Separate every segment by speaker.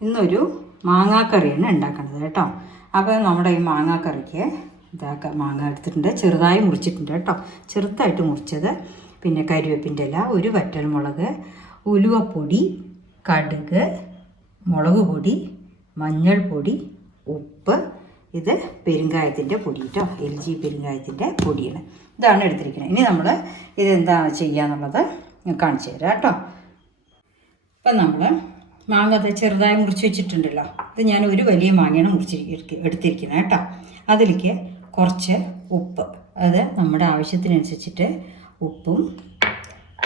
Speaker 1: ഇന്നൊരു മാങ്ങാക്കറിയാണ് ഉണ്ടാക്കേണ്ടത് കേട്ടോ. അപ്പോൾ നമ്മുടെ ഈ മാങ്ങാക്കറിക്ക് ഇതാക്ക മാങ്ങ എടുത്തിട്ടുണ്ട്. ചെറുതായി മുറിച്ചിട്ടുണ്ട് കേട്ടോ. ചെറുതായിട്ട് മുറിച്ചത്. പിന്നെ കരിവേപ്പിന്റെ ഇല ഒരു വറ്റൽമുളക് ഉലുവപ്പൊടി കടുക് മുളക് പൊടി മഞ്ഞൾപ്പൊടി ഉപ്പ്. ഇത് പെരുങ്കായത്തിന്റെ പൊടി കേട്ടോ. എൽ ജി പെരുങ്കായത്തിന്റെ പൊടിയാണ്. ഇതാണ് എടുത്തിരിക്കുന്നത്. ഇനി നമ്മൾ ഇതെന്താണ് ചെയ്യാന്നുള്ളത് ഞാൻ കാണിച്ചു തരാം കേട്ടോ. ഇപ്പം നമ്മൾ മാങ്ങ അത് ചെറുതായി മുറിച്ച് വെച്ചിട്ടുണ്ടല്ലോ. ഇത് ഞാൻ ഒരു വലിയ മാങ്ങയാണ് മുറിച്ച് എടുത്തിരിക്കുന്നത് കേട്ടോ. അതിലേക്ക് കുറച്ച് ഉപ്പ്. അത് നമ്മുടെ ആവശ്യത്തിനനുസരിച്ചിട്ട് ഉപ്പും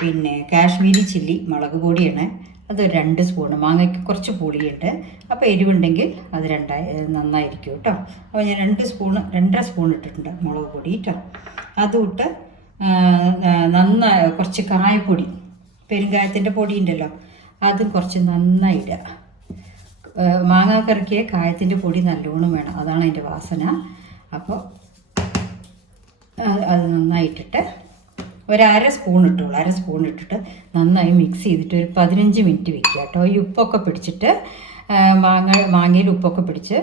Speaker 1: പിന്നെ കാശ്മീരി ചില്ലി മുളക് പൊടിയാണ്. അത് രണ്ട് സ്പൂണ്. മാങ്ങയ്ക്ക് കുറച്ച് പൊടിയുണ്ട്. അപ്പോൾ എരിവുണ്ടെങ്കിൽ അത് രണ്ടായി നന്നായിരിക്കും കേട്ടോ. അപ്പോൾ ഞാൻ രണ്ട് സ്പൂണ് രണ്ടര സ്പൂൺ ഇട്ടിട്ടുണ്ട് മുളക് പൊടി കേട്ടോ. അതും ഇട്ട് ആ, ആ, നന്നായി കുറച്ച് കായപ്പൊടി. പെരുങ്കായത്തിന്റെ പൊടി ഉണ്ടല്ലോ. അതും കുറച്ച് നന്നായി ഇടുക. ഏ, മാങ്ങാക്കറിക്ക് കായത്തിന്റെ പൊടി നല്ലോണം വേണം. അതാണ് അതിന്റെ വാസന. അപ്പോൾ അത് നന്നായിട്ടിട്ട് ഒരു അര സ്പൂൺ ഇട്ടോളൂ. അര സ്പൂൺ ഇട്ടിട്ട് നന്നായി മിക്സ് ചെയ്തിട്ട് ഒരു പതിനഞ്ച് മിനിറ്റ് വെക്കുക കേട്ടോ. ഈ ഉപ്പൊക്കെ പിടിച്ചിട്ട് മാങ്ങ മാങ്ങയിൽ ഉപ്പൊക്കെ പിടിച്ച്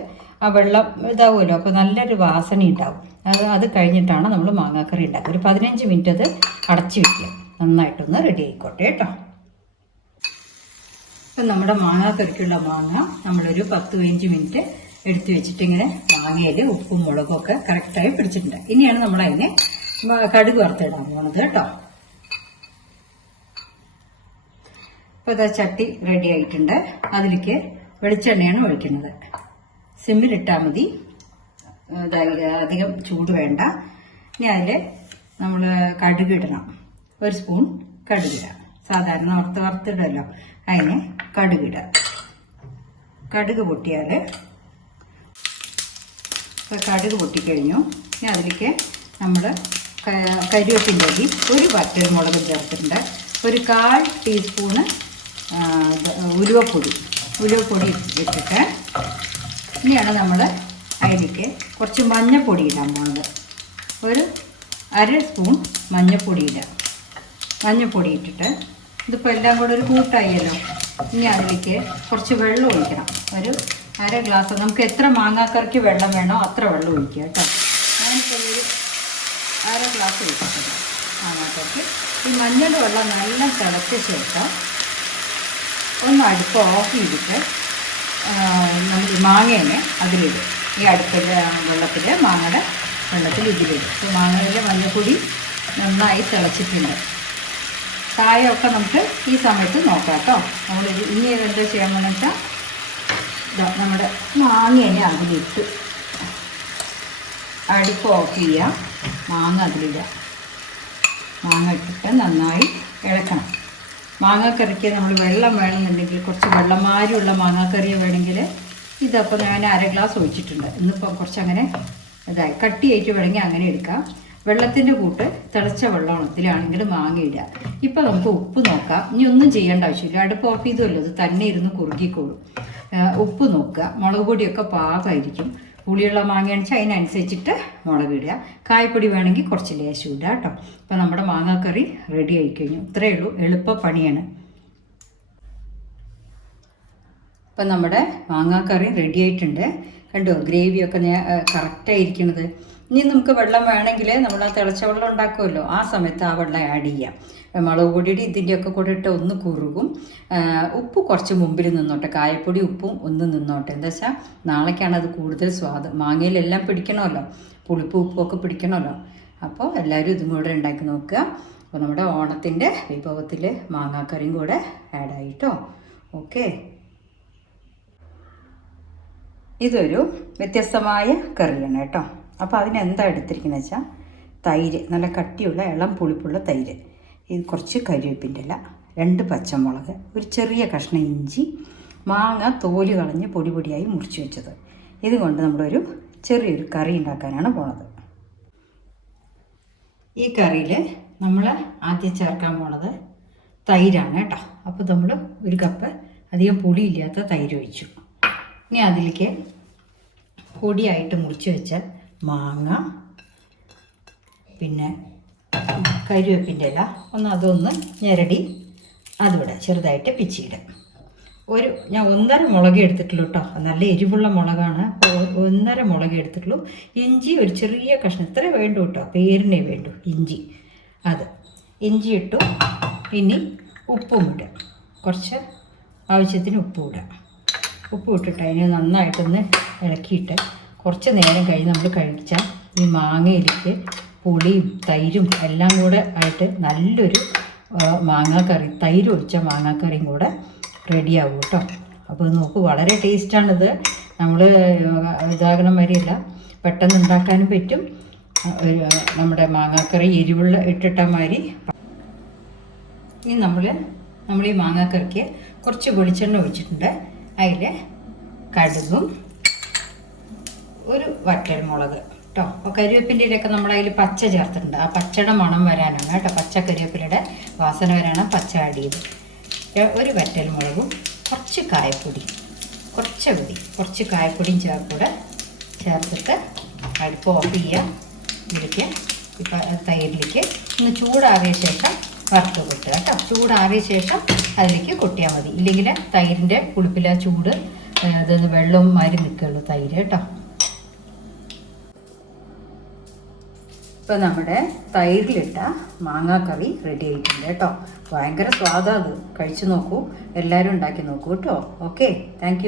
Speaker 1: ആ വെള്ളം ഇതാവുമല്ലോ. അപ്പോൾ നല്ലൊരു വാസന ഉണ്ടാവും. അത് അത് കഴിഞ്ഞിട്ടാണ് നമ്മൾ മാങ്ങാക്കറി ഉണ്ടാക്കുക. ഒരു പതിനഞ്ച് മിനിറ്റ് അത് അടച്ചു വെക്കുക. നന്നായിട്ടൊന്ന് റെഡി ആയിക്കോട്ടെ കേട്ടോ. ഇപ്പം നമ്മുടെ മാങ്ങ കറിക്കുള്ള മാങ്ങ നമ്മളൊരു പത്ത് പതിനഞ്ച് മിനിറ്റ് എടുത്തു വെച്ചിട്ട് ഇങ്ങനെ മാങ്ങയിൽ ഉപ്പും മുളകും ഒക്കെ കറക്റ്റായി പിടിച്ചിട്ടുണ്ട്. ഇനിയാണ് നമ്മൾ അതിനെ കടുക് വറുത്തിടാൻ പോണത് കേട്ടോ. ഇപ്പം ഇതാ ചട്ടി റെഡി ആയിട്ടുണ്ട്. അതിലേക്ക് വെളിച്ചെണ്ണയാണ് ഒഴിക്കുന്നത്. സിമ്മിലിട്ടാൽ മതി. അധികം ചൂട് വേണ്ട. ഇനി അതിൽ നമ്മൾ കടുക് ഇടണം. ഒരു സ്പൂൺ കടുകിടാം സാധാരണ ഓർത്ത് വറുത്തിടല്ലോ. അതിന് കടുകിടാം. കടുക് പൊട്ടിയാൽ ഇപ്പോൾ കടുക് പൊട്ടിക്കഴിഞ്ഞു. ഇനി അതിലേക്ക് നമ്മൾ കരിവേപ്പിന്റെ അരി ഒരു വറ്റൽ മുളക് ചേർത്തിട്ടുണ്ട്. ഒരു കാൽ ടീസ്പൂണ് ഉലുവപ്പൊടി. ഉലുവപ്പൊടി ഇട്ടിട്ട് ഇനിയാണ് നമ്മൾ അതിലേക്ക് കുറച്ച് മഞ്ഞൾപ്പൊടി ഇടാൻ പോകുന്നത് ഒരു അര സ്പൂൺ മഞ്ഞൾപ്പൊടി ഇടാം മഞ്ഞൾപ്പൊടി ഇട്ടിട്ട് ഇതിപ്പോൾ എല്ലാം കൂടെ ഒരു കൂട്ടായല്ലോ. ഇനി അതിലേക്ക് കുറച്ച് വെള്ളം ഒഴിക്കണം. ഒരു അര ഗ്ലാസ് നമുക്ക് എത്ര മാങ്ങാക്കറിക്ക് വെള്ളം വേണോ അത്ര വെള്ളം ഒഴിക്കുക കേട്ടോ. ഞാനിപ്പോൾ അര ഗ്ലാസ് ഒഴിച്ചിട്ടുണ്ട് മാങ്ങാക്കറിക്ക്. ഈ മഞ്ഞൾ വെള്ളം നല്ല തിളച്ച ശേഷം ഒന്ന് അടുപ്പ് ഓഫ് ചെയ്തിട്ട് നമ്മൾ മാങ്ങേനെ അതിലിടും. ഈ അടുപ്പിലെ വെള്ളത്തിൽ മാങ്ങയുടെ വെള്ളത്തിൽ ഇതിലിടും. മാങ്ങയിലെ മഞ്ഞൾപ്പൊടി നന്നായി തിളച്ചിട്ടുണ്ട്. കായൊക്കെ നമുക്ക് ഈ സമയത്ത് നോക്കാം കേട്ടോ. നമ്മൾ ഇനി എന്താ ചെയ്യാൻ വെച്ചാൽ ഇതാ നമ്മുടെ മാങ്ങേനെ അതിലിട്ട് അടുപ്പ് ഓഫ് ചെയ്യാം. മാങ്ങ അതിലിടുക മാങ്ങ ഇട്ടിട്ട് നന്നായി ഇളക്കണം. മാങ്ങാക്കറിക്ക് നമ്മൾ വെള്ളം വേണമെന്നുണ്ടെങ്കിൽ കുറച്ച് വെള്ളമാരിയുള്ള മാങ്ങാക്കറി വേണമെങ്കിൽ ഇതപ്പോൾ ഞാൻ അര ഗ്ലാസ് ഒഴിച്ചിട്ടുണ്ട്. ഇന്നിപ്പോൾ കുറച്ച് അങ്ങനെ ഇതായി. കട്ടിയായിട്ട് വേണമെങ്കിൽ അങ്ങനെ എടുക്കാം. വെള്ളത്തിന്റെ കൂട്ട് തിളച്ച വെള്ളത്തിലാണെങ്കിൽ മാങ്ങ ഇടുക ഇപ്പോൾ നമുക്ക് ഉപ്പ് നോക്കാം. ഇനി ഒന്നും ചെയ്യേണ്ട ആവശ്യമില്ല. അടുപ്പ് ഓഫ് ചെയ്തുമല്ലോ ഇത് തന്നെ ഇരുന്ന് കുറുകിക്കോളും ഉപ്പ് നോക്കുക. മുളക് പൊടിയൊക്കെ പാകമായിരിക്കും. പുളിയുള്ള മാങ്ങയാണെന്ന് വെച്ചാൽ അതിനനുസരിച്ചിട്ട് മുളക് ഇടുക. കായ്പ്പൊടി വേണമെങ്കിൽ കുറച്ച് ലേശം ഇടുക കേട്ടോ. അപ്പോൾ നമ്മുടെ മാങ്ങാക്കറി റെഡി ആയി കഴിഞ്ഞു. ഇത്രയേ ഉള്ളൂ. എളുപ്പ പണിയാണ്. ഇപ്പം നമ്മുടെ മാങ്ങാക്കറി റെഡി ആയിട്ടുണ്ട്. കണ്ടോ? ഗ്രേവിയൊക്കെ കറക്റ്റായിരിക്കണത് ഇനി നമുക്ക് വെള്ളം വേണമെങ്കിൽ നമ്മൾ ആ തിളച്ച വെള്ളം ഉണ്ടാക്കുമല്ലോ. ആ സമയത്ത് ആ വെള്ളം ആഡ് ചെയ്യാം. മുളക് പൊടിയുടെ ഇതിന്റെയൊക്കെ കൂടെ ഇട്ട് ഒന്ന് കുറുകും. ഉപ്പ് കുറച്ച് മുമ്പിൽ നിന്നോട്ടെ. കായപ്പൊടി ഉപ്പും ഒന്ന് നിന്നോട്ടെ. എന്താ വെച്ചാൽ നാളേക്കാണ് അത് കൂടുതൽ സ്വാദ്. മാങ്ങയിലെല്ലാം പിടിക്കണമല്ലോ. പുളിപ്പ് ഉപ്പൊക്കെ പിടിക്കണമല്ലോ. അപ്പോൾ എല്ലാവരും ഇതും കൂടെ ഉണ്ടാക്കി നോക്കുക. അപ്പോൾ നമ്മുടെ ഓണത്തിന്റെ വിഭവത്തിൽ മാങ്ങാക്കറിയും കൂടെ ആഡായിട്ടോ ഓക്കെ. ഇതൊരു വ്യത്യസ്തമായ കറിയാണ് കേട്ടോ. അപ്പോൾ അതിനെന്താ എടുത്തിരിക്കുന്നത് വെച്ചാൽ തൈര് നല്ല കട്ടിയുള്ള ഇളം പുളിപ്പുള്ള തൈര്. ഇത് കുറച്ച് കരിവേപ്പിന്റെ ഇല രണ്ട് പച്ചമുളക് ഒരു ചെറിയ കഷ്ണം ഇഞ്ചി മാങ്ങ തോൽ കളഞ്ഞ് പൊടി പൊടിയായി മുറിച്ച് വെച്ചത്. ഇതുകൊണ്ട് നമ്മളൊരു ചെറിയൊരു കറി ഉണ്ടാക്കാനാണ് പോണത്. ഈ കറിയിൽ നമ്മൾ ആദ്യം ചേർക്കാൻ പോണത് തൈരാണ് കേട്ടോ. അപ്പോൾ നമ്മൾ ഒരു കപ്പ് അധികം പൊടിയില്ലാത്ത തൈര് ഒഴിച്ചു. ഇനി അതിലേക്ക് പൊടിയായിട്ട് മുറിച്ച് വെച്ച മാങ്ങ പിന്നെ കരിവേപ്പിന്റെ ഇല ഒന്ന് അതൊന്ന് ഞെരടി അതിവിടെ ചെറുതായിട്ട് പിച്ചിയിടും. ഒരു ഞാൻ ഒന്നര മുളക് എടുത്തിട്ടുള്ളൂ കേട്ടോ നല്ല എരിവുള്ള മുളകാണ്. ഒന്നര മുളക് എടുത്തിട്ടുള്ളൂ. ഇഞ്ചി ഒരു ചെറിയ കഷ്ണം ഇത്ര വേണ്ടു കേട്ടോ പേരിനെ വേണ്ടു ഇഞ്ചി. അത് ഇഞ്ചി ഇട്ടു ഇനി ഉപ്പും ഇടുക കുറച്ച് ആവശ്യത്തിന് ഉപ്പും ഇടുക ഉപ്പ് ഇട്ടിട്ട് അതിനെ നന്നായിട്ടൊന്ന് ഇളക്കിയിട്ട് കുറച്ച് നേരം കഴിഞ്ഞ് നമ്മൾ കഴിച്ചാൽ ഈ മാങ്ങയിലേക്ക് പുളിയും തൈരും എല്ലാം കൂടെ ആയിട്ട് നല്ലൊരു മാങ്ങാക്കറി തൈര് ഒഴിച്ച മാങ്ങാക്കറിയും കൂടെ റെഡിയാവും കേട്ടോ. അപ്പോൾ നോക്ക് വളരെ ടേസ്റ്റാണിത് നമ്മൾ ഇതാകണ മാതിരിയല്ല പെട്ടെന്ന് ഉണ്ടാക്കാനും പറ്റും. നമ്മുടെ മാങ്ങാക്കറി എരിവുള്ള ഇട്ടിട്ട മാതിരി. ഇനി നമ്മൾ നമ്മൾ ഈ മാങ്ങാക്കറിക്ക് കുറച്ച് വെളിച്ചെണ്ണ ഒഴിച്ചിട്ടുണ്ട്. അതിൽ കടുകും ഒരു വറ്റൽമുളക് കേട്ടോ അപ്പോൾ കരിവേപ്പിന്റെ ഇലയൊക്കെ നമ്മൾ അതിൽ പച്ച ചേർത്തിട്ടുണ്ട്. ആ പച്ചയുടെ മണം വരാനാണ് കേട്ടോ. പച്ച കരിവേപ്പിലയുടെ വാസന വരാനാണ് പച്ച ആഡ് വറ്റൽ ഒരു വറ്റൽമുളകും കുറച്ച് കായപ്പൊടി കുറച്ച് മതി. കുറച്ച് കായപ്പൊടിയും ചേർക്കൂടെ ചേർത്തിട്ട് അടുപ്പ് ഓഫ് ചെയ്യുക. ഇതിലേക്ക് ഇപ്പം തൈരിലേക്ക് ഒന്ന് ചൂടാറിയ ശേഷം വറുത്ത് കൊട്ടുക കേട്ടോ ചൂടാറിയ ശേഷം അതിലേക്ക് കൊട്ടിയാൽ മതി. ഇല്ലെങ്കിൽ തൈരിന്റെ പുളിപ്പിലെ ചൂട് അതായത് വെള്ളവും മാറി നിൽക്കുകയുള്ളൂ തൈര് കേട്ടോ ഇപ്പം നമ്മുടെ തൈരിലിട്ട മാങ്ങാക്കറി റെഡി ആയിട്ടുണ്ട് കേട്ടോ. ഭയങ്കര സ്വാദാണ് കഴിച്ചു നോക്കൂ. എല്ലാവരും ഉണ്ടാക്കി നോക്കൂ കേട്ടോ. Okay thank